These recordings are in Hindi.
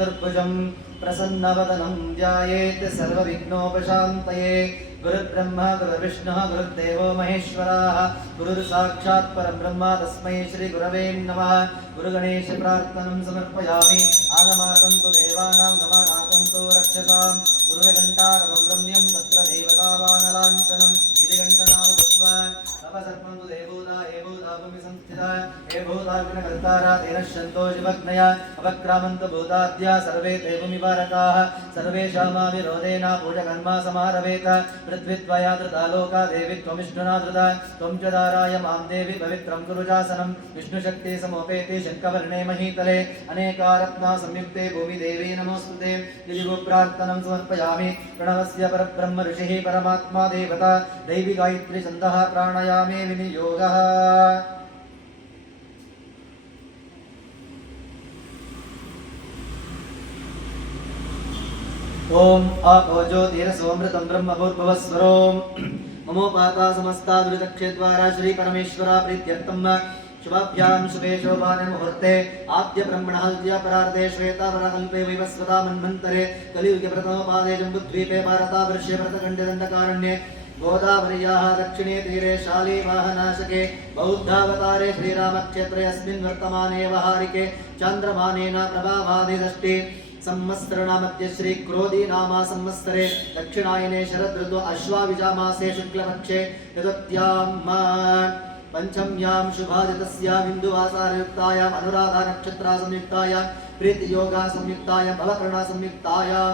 चतुर्भुजं प्रसन्नवदनं ध्यायेत् सर्वविघ्नोपशान्तये। गुरुर्ब्रह्मा गुरुर्विष्णुः गुरुर्देवो महेश्वराः। गुरुर्साक्षात् परब्रह्म तस्मै श्रीगुरवे नमः। गुरुगणेशप्रार्थनं समर्पयामि। आगमागं तु देवानां गमनागं तु रक्षसां गुरुविघण्टारवं रम्यं तत्र देवतावानलाञ्छनम्। इति तु देवूता पृथ्वीद्वया धृता लोका विष्णुशक्ति समोपेति शङ्खवर्णे महीतले। अनेकारत्ना संयुक्ते भूमिदेवी नमोऽस्तुते यजुगुप्रार्थनं समर्पयामि। प्रणवस्य परब्रह्म ऋषिः परमात्मा देवता। दैवी गायत्री छन्दः प्राणायामे विनियोगः। ॐ आपो ज्योतिरसोमृतं ब्रह्मभूर्भुवस्वरोम्। ममोपाता समस्ता दुरितक्षेद्वारा श्रीपरमेश्वरा प्रीत्यर्थं शुभाभ्यां शुभे शोभाने मुहूर्ते। आद्य ब्रह्मणः द्वितीयापरार्धे श्वेतावरकल्पे वैवस्वता मन्वन्तरे। कलियुगे प्रथमपादे जम्बुद्वीपे भारतावर्षे व्रतखण्डदण्डकारण्ये गोदावर्याः दक्षिणे तीरे शालीवाहनाशके बौद्धावतारे श्रीरामक्षेत्रे अस्मिन् वर्तमाने वहारिके चान्द्रमानेन प्रभावादिषष्टि संवत्सरणामध्य श्री क्रोधी नामा संवत्सरे दक्षिणायने शरद ऋतु अश्वाविजामासे शुक्लपक्षे चतुर्थ्यां पञ्चम्यां शुभादितस्यां बिन्दुवासारयुक्तायाम् अनुराधा नक्षत्रा संयुक्तायां प्रीतियोगा संयुक्तायां भवकर्णा संयुक्तायां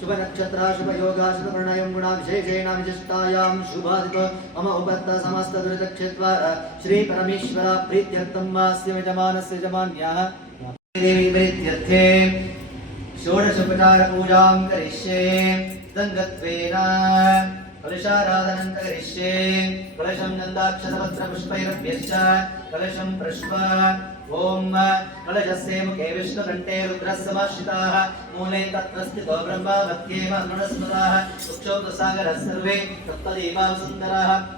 शुभनक्षत्रा शुभयोगा शुभप्रणयं गुणा विशेषेण विशिष्टायां शुभादितो मम उपत्त समस्त दुरितक्षेत्वार श्रीपरमेश्वरा प्रीत्यर्थं वास्य यजमानस्य यजमान्याः। देवी प्रीत्यर्थे षोडशोपचारपूजां करिष्ये दङ्गत्वेन कलशाराधनं करिष्ये कलशं गन्धाक्षतपत्रपुष्पैरभ्यश्च कलशं पृष्प ॐ कलशस्य मुखे विष्णुकण्ठे रुद्रः समाश्रिताः मूले तत्र स्थितो ब्रह्मा मध्येव अनुस्मृताः वृक्षो प्रसागरः सर्वे सप्तदीपाः सुन्दराः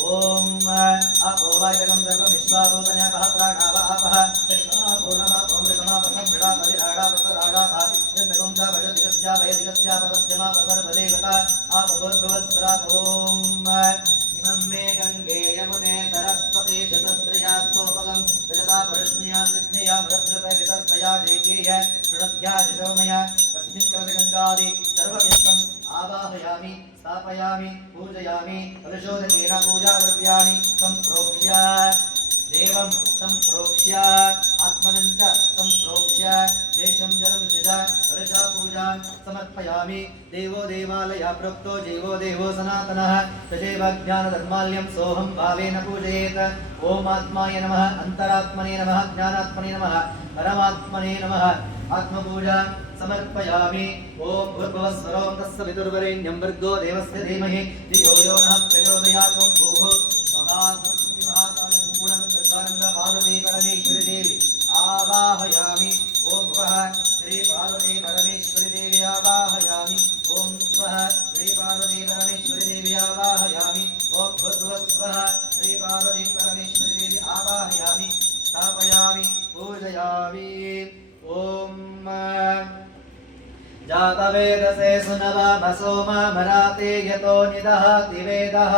ॐ अपो सर्वं विश्वाभूतन्यपः प्राणाव आपः विश्वाभो नमः ॐ ऋतमापसं मृडा परिराडा प्रतराडाः चन्द्रकं च भजदिगस्या वैदिकस्या परस्यमापसर्वदेवता ॐ इमं मे गङ्गे यमुने सरस्वती शतत्रयास्तोपगं रजता परश्म्या सिद्ध्यया मृद्रतवितस्तया जैकीय ऋणभ्या दिशोमया तस्मिन् कृतगङ्गादि सर्वव्यस्तम् आवाहयामि, स्थापयामि, पूजयामि कलशोदकेन पूजाद्रव्याणि सम्प्रोक्ष्य। देवं सम्प्रोक्ष्य, आत्मनं च सम्प्रोक्ष्य। शेषं जलं शिजा कलशापूजां समर्पयामि। देवो देवालय प्रोक्तो, जीवो देवो सनातनः। तदेव ज्ञानधर्माल्यं सोऽहं भावेन पूजयेत्। ॐ आत्माय नमः, अन्तरात्मने नमः, ज्ञानात्मने नमः, परमात्मने नमः। आत्मपूजा। समर्पयामि। ॐ भूर्भुवस्वरों तस्य पितुर्वरेण्यं भर्गो देवस्य धीमहि। धियो यो नः प्रचोदयात् ॐ भूः। महासरस्वती महाकाली सम्पूर्णं तद्वारं पार्वती परमेश्वरी देवी आवाहयामि ॐ भुवः श्री पार्वती परमेश्वरी देवी आवाहयामि ॐ स्वः श्री पार्वती परमेश्वरी देवी आवाहयामि ॐ भूर्भुवस्वः श्री पार्वती परमेश्वरी देवी आवाहयामि, स्थापयामि, पूजयामि। ॐ जातवेदसे सुनवामसो मामराते यतो निदहाति वेदः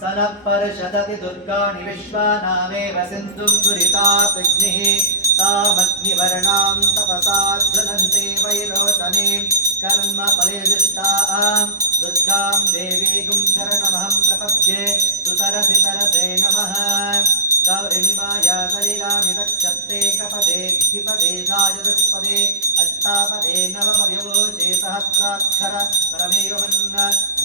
स नः पर्षदति दुर्गाणि विश्वानामेव सिन्धुं दुरितादग्निः तामग्निवर्णां तपसा ज्वलन्ते वैरोचने। कर्म परिदृष्टां दुर्गां देवीगुं शरणमहं प्रपद्ये। सुतरसितरसे नमः। गौरिणिमाया कलिलानि रक्षत्ते कपदे द्विपदे साचतुष्पदे अष्टापदे नवमयवोचे सहस्राक्षर परमेवन्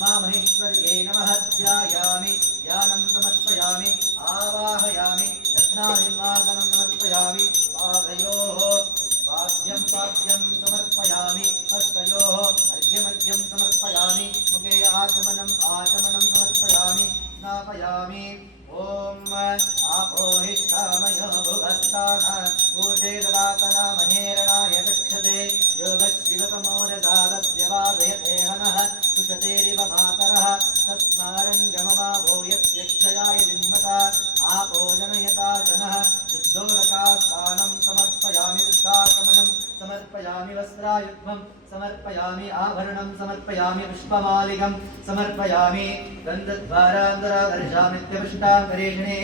उमामहेश्वर्यै नमः ध्यायामि ध्यानं समर्पयामि आवाहयामि रत्नानिर्मासनं समर्पयामि पादयोः पाद्यं पाद्यं समर्पयामि हस्तयोः अर्घ्यमर्घ्यं समर्पयामि मुखे आचमनम् आचमनं समर्पयामि स्नापयामि ॐ आपोहिष्ठामयो भुवस्ताः ऊर्जे ददातना महेरणाय चक्षते योगशिवतमोरसारस्य वादयते हनः कुशतेरिव मातरः तस्मारङ्गममाभो यस्य ఆభరణం సమర్పయామి పుష్పమాలికం సమర్పయామి గంధద్వారాంతరాదర్శామిత్యపుష్టాంగరేషణే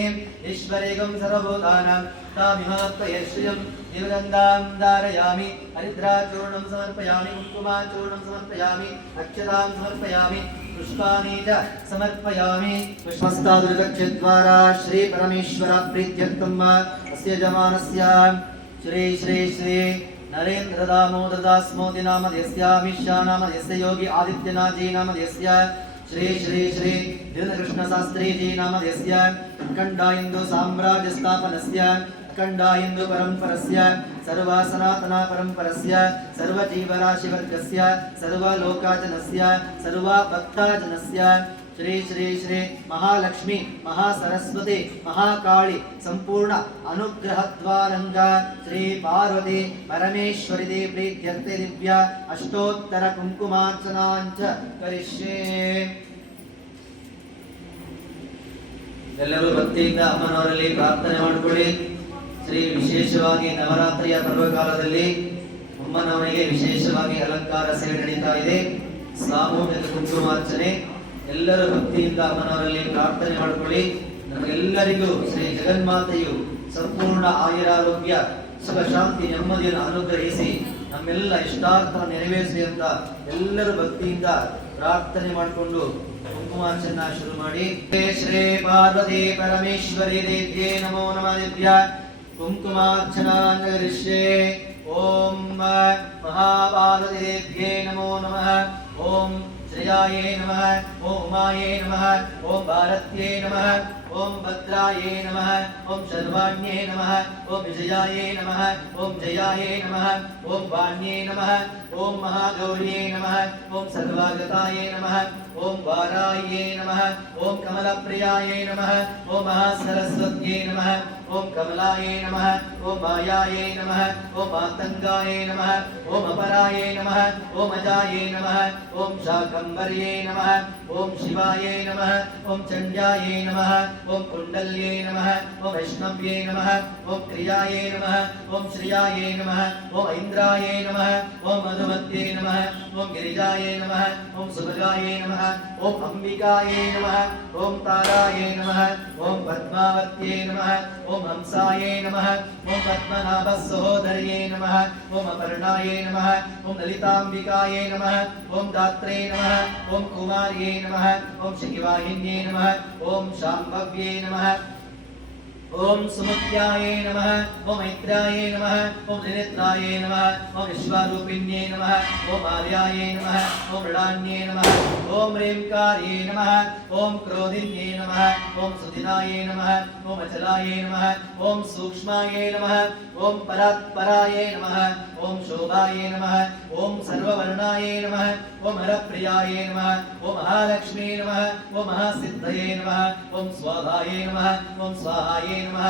ఈశ్వరేగం సర్వభూతానాం తామిమాత్మయేశ్రియం నివదందాం దారయామి హరిద్రాచూర్ణం సమర్పయామి కుంకుమాచూర్ణం సమర్పయామి అక్షతాం సమర్పయామి పుష్పాని చ సమర్పయామి పుష్పస్తాదులక్షద్వారా శ్రీ పరమేశ్వర ప్రీత్యర్థం మా అస్య జమానస్య శ్రీ శ్రీ శ్రీ नरेन्द्र दामोदर दास मोदी नाम यस्यामिषा नाम यस्य योगी आदित्यनाथ जी नाम यस्य श्री श्री श्री कृष्ण शास्त्री जी नाम यस्य अखण्डा हिन्दु साम्राज्य स्थापनस्य अखण्डा हिन्दु परम्परस्य सर्वा सनातना परम्परस्य सर्वजीवराशिवर्गस्य सर्वलोकाजनस्य सर्वा भक्ताजनस्य ಶ್ರೀ ಶ್ರೀ ಶ್ರೀ ಮಹಾಲಕ್ಷ್ಮಿ, ಮಹಾಸರಸ್ವತಿ, ಮಹಾಕಾಳಿ ಸಂಪೂರ್ಣ ಅನುಗ್ರಹದ್ವಾರಂಗ. ಶ್ರೀ ಪಾರ್ವತಿ ಪರಮೇಶ್ವರಿ ದೇ ಪ್ರೀತ್ಯರ್ಥೆ ದಿವ್ಯ ಅಷ್ಟೋತ್ತರ ಕುಂಕುಮಾರ್ಚನಾಂಚ ಕರಿಷ್ಯೇ. ಎಲ್ಲರೂ ಭಕ್ತಿಯಿಂದ ಅಮ್ಮನವರಲ್ಲಿ ಪ್ರಾರ್ಥನೆ ಮಾಡಿಕೊಳ್ಳಿ. ಶ್ರೀ ವಿಶೇಷವಾಗಿ ನವರಾತ್ರಿಯ ಪರ್ವಕಾಲದಲ್ಲಿ ಅಮ್ಮನವರಿಗೆ ವಿಶೇಷವಾಗಿ ಅಲಂಕಾರ ಸೇರಿ ನಡೀತಾ ಇದೆ. ಸಾಮೂಹಿಕ ಕುಂಕುಮಾರ್ಚನೆ. ಎಲ್ಲರೂ ಭಕ್ತಿಯಿಂದ ಅಮ್ಮನವರಲ್ಲಿ ಪ್ರಾರ್ಥನೆ ಮಾಡಿಕೊಳ್ಳಿ. ನಮಗೆಲ್ಲರಿಗೂ ಶ್ರೀ ಜಗನ್ಮಾತೆಯು ಸಂಪೂರ್ಣ ಆಯುರಾರೋಗ್ಯ, ಸುಖ, ಶಾಂತಿ, ನೆಮ್ಮದಿಯನ್ನು ಅನುಗ್ರಹಿಸಿ ನಮ್ಮೆಲ್ಲ ಇಷ್ಟಾರ್ಥ ನೆರವೇರಿಸಿ ಅಂತ ಎಲ್ಲರೂ ಭಕ್ತಿಯಿಂದ ಪ್ರಾರ್ಥನೆ ಮಾಡಿಕೊಂಡು ಕುಂಕುಮಾರ್ಚನ ಶುರು ಮಾಡಿ. ಶ್ರೀ ಪಾರ್ವತಿ ಪರಮೇಶ್ವರಿ ದೇವ್ಯೇ ನಮೋ ನಮಃ ಕುಂಕುಮಾರ್ಚನಾಂಗರಿಷ್ಯೆ ಓಂ ಮಹಾಪಾರ್ವತಿ ದೇವ್ಯೇ ನಮೋ ನಮಃ. ಓಂ श्रेयाये नमः ॐ उमाये नमः ॐ भारत्ये नमः। ॐ भद्राये नमः ॐ शर्वाण्ये नमः ॐ विजयाये नमः ॐ जयाये नमः ॐ वाण्ये नमः ॐ महागौर्ये नमः ॐ सर्वागताये नमः ॐ वाराये नमः ॐ कमलप्रियाये नमः ॐ महासरस्वत्यै नमः ॐ कमलाये नमः ॐ मायाये नमः ॐ मातङ्गाये नमः ॐ अपराये नमः ॐ अजाये नमः ॐ शाकम्भर्ये नमः ॐ शिवाये नमः ॐ चण्ड्याये नमः ஓம் குண்டல்யே நம ஓம் வைஷ்ணவ்யே நம ஓம் கிரியாயே நம ஓம் ஸ்ரீயாயே நம ஓம் ஐந்திராயே நம ஓம் மதுமத்யே நம ஓம் கிரிஜாயே நம ஓம் சுபகாயே நம ஓம் அம்பிகாயே நம ஓம் தாராயே நம ஓம் பத்மாவத்யே நம ஓம் ஹம்சாயே நம ஓம் பத்மநாப சகோதரியே நம ஓம் அபர்ணாயே நம ஓம் லலிதாம்பிகாயே நம ஓம் தாத்ரே நம ஓம் குமாரியே நம ஓம் சிகிவாஹின்யே நம ஓம் சாம்பக் शाम्भव्ये नमः ॐ सुमुख्याय नमः ॐ मैत्राय नमः ॐ त्रिनेत्राय नमः ॐ विश्वारूपिण्ये नमः ॐ आर्याय नमः ॐ मृडान्ये नमः ॐ रेङ्कार्ये नमः ॐ क्रोधिन्ये नमः ॐ सुदिनाय नमः ॐ अचलाय नमः ॐ सूक्ष्माय नमः ॐ परात्पराय नमः ॐ शोभाय नमः ॐ सर्ववर्णाय नमः ओम हरप्रियाय नमः ओम महालक्ष्मी नमः ॐ महासिद्धये नमः ॐ स्वाहाय नमः ॐ स्वाहाय नमः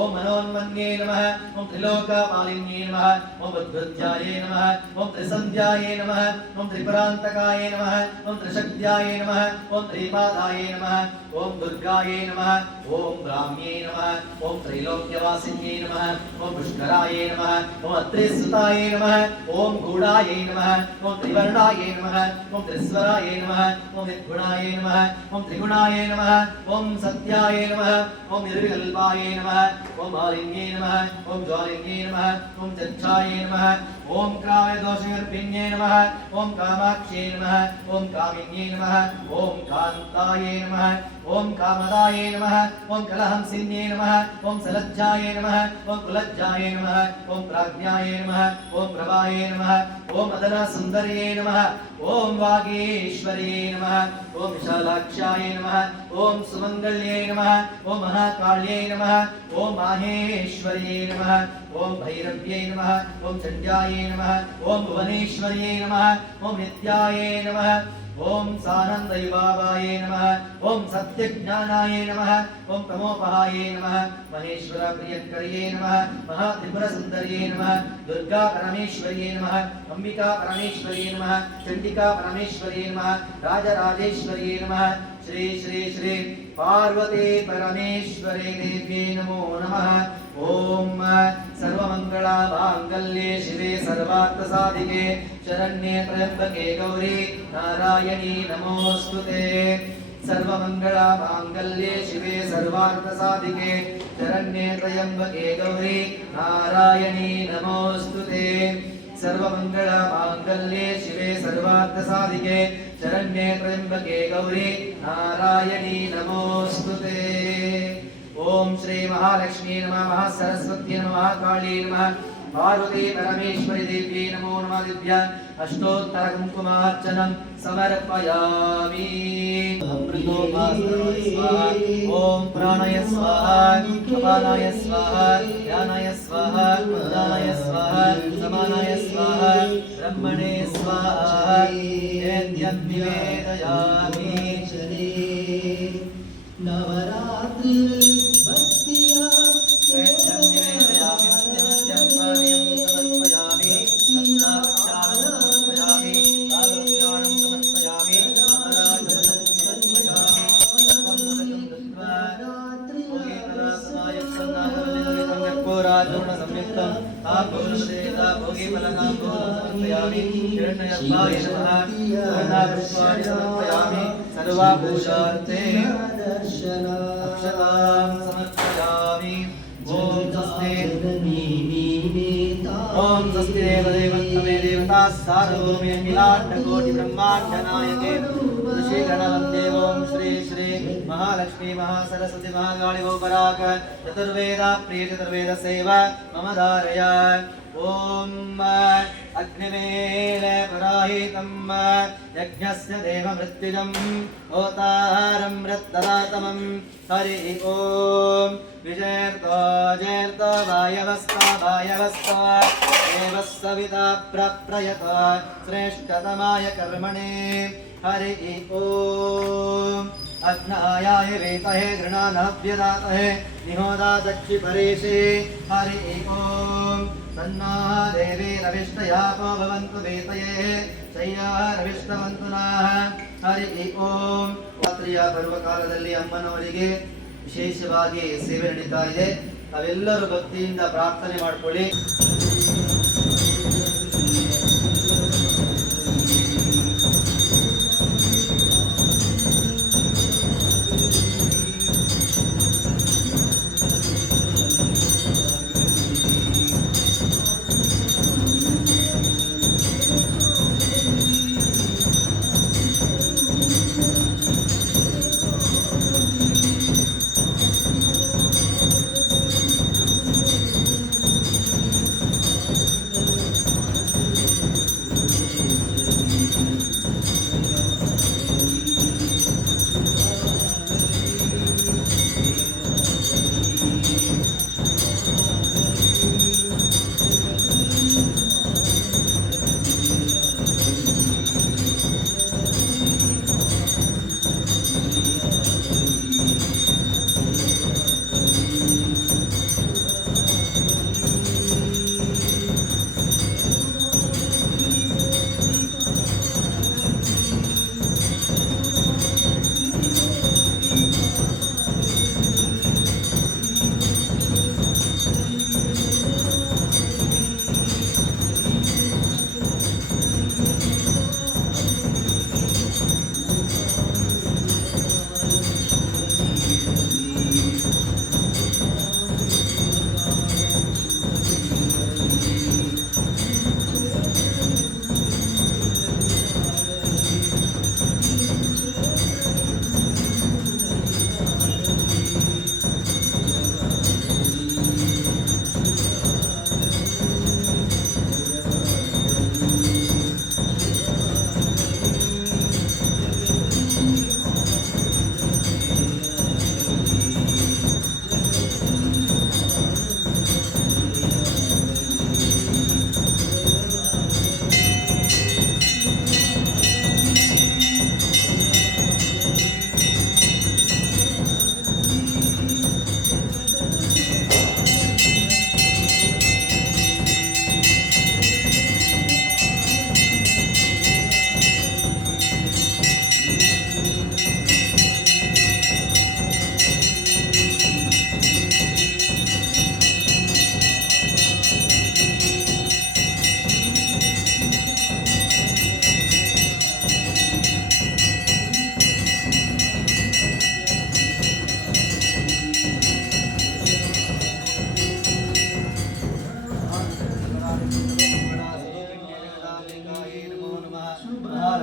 ॐ मनोन्मन्ये नमः ॐ त्रिलोकपालिन्ये नमः ॐ उद्भृत्याय नमः ॐ त्रिसन्ध्याय नमः ॐ त्रिपुरान्तकाय नमः ॐ त्रिशक्त्याय नमः ॐ त्रिपादाय नमः ॐ दुर्गाय नमः ॐ ब्राह्म्ये नमः ॐ त्रैलोक्यवासिन्ये नमः ॐ पुष्कराय नमः ॐ अत्रिसुताय குண்டாயை நம ஓம் கூடாயை நம ஓம் திரிவர்ணாயை நம ஓம் திரிஸ்வராயை நம ஓம் நிர்குணாயை நம ஓம் திரிகுணாயை நம ஓம் சத்யாயை நம ஓம் நிர்விகல்பாயை நம ஓம் ஆலிங்கே நம ஓம் ஜாலிங்கே நம ஓம் சச்சாயை நம ஓம் காய தோஷகர்பிங்கே நம ஓம் காமாட்சியே நம ஓம் காமிங்கே நம ஓம் காந்தாயை நம ఓం కామదాయ నమ ఓం కలహంసిన్యే నమ ఓం సలజ్జాయ నమ ఓం కులజ్జాయ నమ ఓం ప్రాజ్ఞాయ నమ ఓం ప్రభాయ నమ ఓం మదన సుందర్యే నమ ఓం వాగేశ్వర్యే నమ ఓం విశాలాక్షాయ నమ ఓం సుమంగళ్యే నమ ఓం మహాకాళ్యే నమ ఓం మాహేశ్వర్యే నమ ఓం భైరవ్యై నమ ఓం చండ్యాయ నమ ఓం భువనేశ్వర్యే నమ ఓం నిత్యాయ నమ नमः ॐ सत्य नमः। नम सत्यज्ञानाय नमः। नम महेश्वर नमः। नम नमः। महात्रिपुरसुन्दर्ये नमः। दुर्गा परमेश्वर्ये नमः। अंबिका परमेश्वर्ये नमः। चंडिका परमेश्वर्ये नमः। राजराजेश्वर्ये नमः। श्री श्री श्री पार्वती परमेश्वरे देव्ये नमो नमः ॐ सर्वमङ्गलामाङ्गल्ये शिवे सर्वार्थसाधिके शरण्ये त्र्यम्बके गौरी नारायणी नमोऽस्तु ते सर्वमङ्गलामाङ्गल्ये शिवे सर्वार्थसाधिके शरण्ये त्र्यम्बके गौरी नारायणी नमोऽस्तु ते सर्वमङ्गलमाङ्गल्ये शिवे सर्वार्थसाधिके शरण्ये त्र्यम्बके गौरी नारायणी नमोऽस्तु ते ॐ श्री महालक्ष्मी नमः महासरस्वती नमः महाकाली नमः పార్వతీ పరమేశ్వరి దేవ్యై నమో నమదివ్య అష్టోత్తర కుంకుమార్చనం సమర్పయామి ఓం ప్రాణయ స్వాహ అపానాయ స్వాహ ధ్యానాయ స్వాహ ప్రదానాయ స్వాహ సమానాయ స్వాహ బ్రహ్మణే స్వాహ నివేదయామి तापूर्णश्रेता भोगिफलकाम्बोधं समर्पयामि हिरण्यगर्भाय नमः वर्णापुष्पाणि समर्पयामि सर्वाभूषार्थे दर्शना अक्षतां समर्पयामि ॐ स्वस्ति ॐ स्वस्ति देवदेवत्तमे देवताः सार्वभौमे मिलाण्डकोटिब्रह्माण्डनायके శ్రీ గణవందే ఓం శ్రీ శ్రీ మహాలక్ష్మీ మహాసరస్వతి మహాగాళి గోపరాక చతుర్వేద ప్రియ చతుర్వేద సేవ మమ ధారయ ఓం అగ్నివేల పరాహితం యజ్ఞస్య దేవ మృత్యుజం ఓతారం మృత్తరాతమం హరి ఓం విజయర్తో జయర్తో శ్రేష్టతమాయ కర్మణే हरि ॐ अग्नायाय वेतहे गृणानभ्यदातहे निहोदा दक्षि परेशे हरि ॐ तन्ना देवी रविष्टयापो भवन्तु वेतये ಶಯ್ಯಾ ರವಿಷ್ಟವಂತು ಹರಿ ಓಂ ರಾತ್ರಿಯ ಪರ್ವಕಾಲದಲ್ಲಿ ಅಮ್ಮನವರಿಗೆ ವಿಶೇಷವಾಗಿ ಸೇವೆ ನಡೀತಾ ಇದೆ ತಾವೆಲ್ಲರೂ ಭಕ್ತಿಯಿಂದ ಪ್ರಾರ್ಥನೆ ಮಾಡ್ಕೊಳ್ಳಿ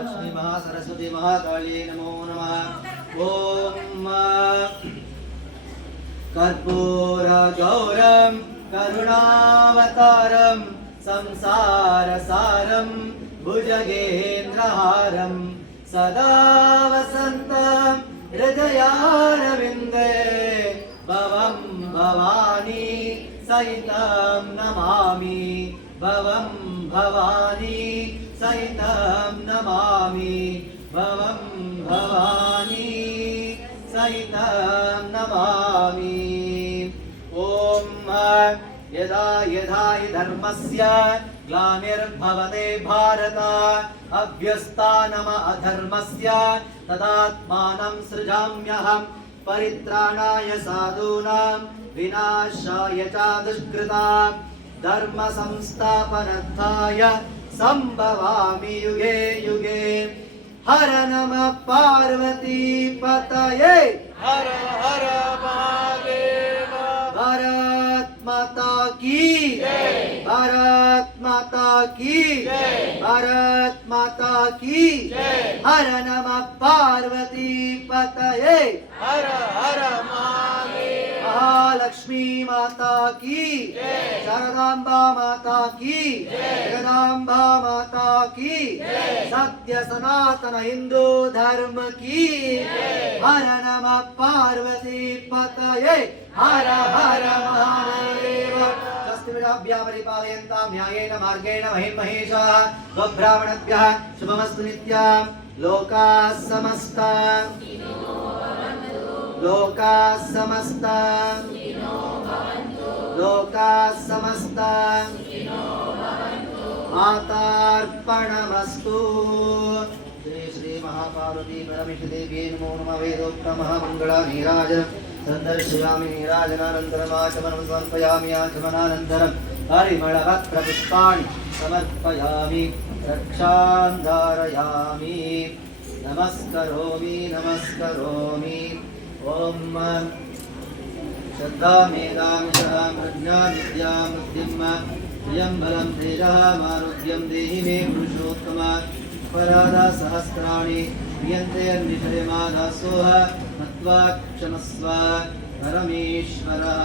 लक्ष्मी महासरस्वती महाकाल्ये नमो। नमः ॐ कर्पूरगौरम् करुणावतारम् संसारसारम् भुजगेन्द्रहारम् सदा वसन्त हृदयारविन्दे भवम् भवानी सहिताम् नमामि भवम् भवानी सहितं नमामि। भवं भवानी। सहितं नमामि। ॐ यदा यदा हि धर्मस्य ग्लानिर्भवते भारत। अभ्यस्तानम अधर्मस्य। तदात्मानं सृजाम्यहं। परित्राणाय साधूनां। विनाशाय च दुष्कृतां धर्मसंस्थापनार्थाय सम्भवामि युगे युगे। हर नमः पार्वती पतये। हर हर महादेव। भारत माता की। भारत माता की। भारत माता की। हर नमः पार्वती पतये। हर हर महालक्ष्मी माता की। शारदांबा माता की। जगदांबा माता की। सत्य सनातन हिंदू धर्म की। हर नमः पार्वती पतये। हर हर महादेव। न्यायेन मार्गेण स्वब्राह्मणभ्यः शुभमस्तु नित्यां। लोकाः समस्ताः। लोकाः समस्ताः। लोकाः समस्ताः मातार्पणमस्तु श्री श्री महापार्वती परमेश देवी नमो नमः वेदोक्तमः मङ्गलानीराज सन्दर्शयामि नीराजनानन्तरमाचमनं समर्पयामि आचमनानन्तरं हरिमळवक्त्रपुष्पाणि समर्पयामि रक्षां धारयामि नमस्करोमि नमस्करोमि ॐ श्रद्धा मेधामिषः प्रज्ञा विद्या मृत्युम् प्रियं बलं तेजः मारुद्यं देहि मे पुरुषोत्तम पराधा सहस्राणि क्रियन्ते अन्विषयमादासोह मत्वा क्षमस्व परमेश्वरः